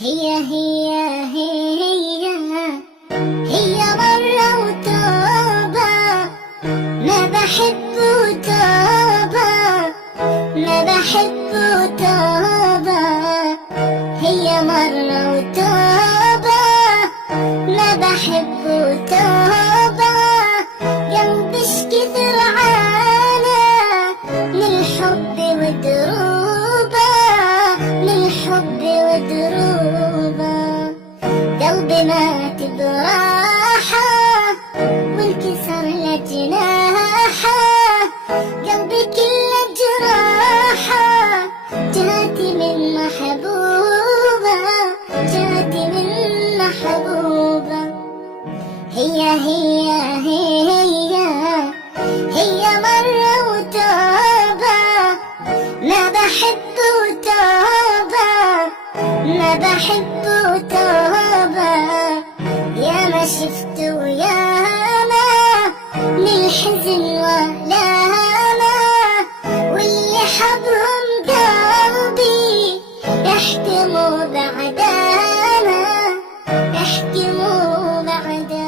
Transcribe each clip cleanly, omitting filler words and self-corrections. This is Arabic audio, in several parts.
هي مرة وتوبة، ما بحب وتوبة، ما بحب وتوبة. هي مرة وتوبة، ما بحب وتوبة. قلبش كثر عانى من الحب ودروبة، من الحب ودروبة. قلبي مات براحة وانكسر لجناحة، قلبي كله جراحة. جاتي من محبوبة، جاتي من محبوبة. هي مرة وتوبة، ما بحب وتوبة، ما بحب وتوبة. يا ما شفت وياما من الحزن ولاما، واللي حبهم قلبي يحكموا بعدانا، يحكموا بعدانا.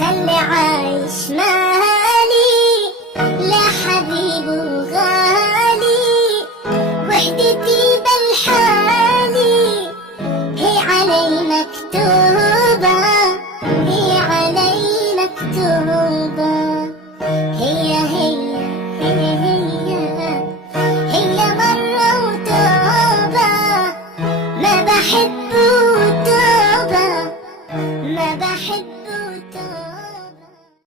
خلي عايش مالي لا حبيب وغالي، وحدتي بالحالي هي علي مكتوبة، هي علي مكتوبة. هي مرة وتوبة، ما بحب وتوبة، ما بحب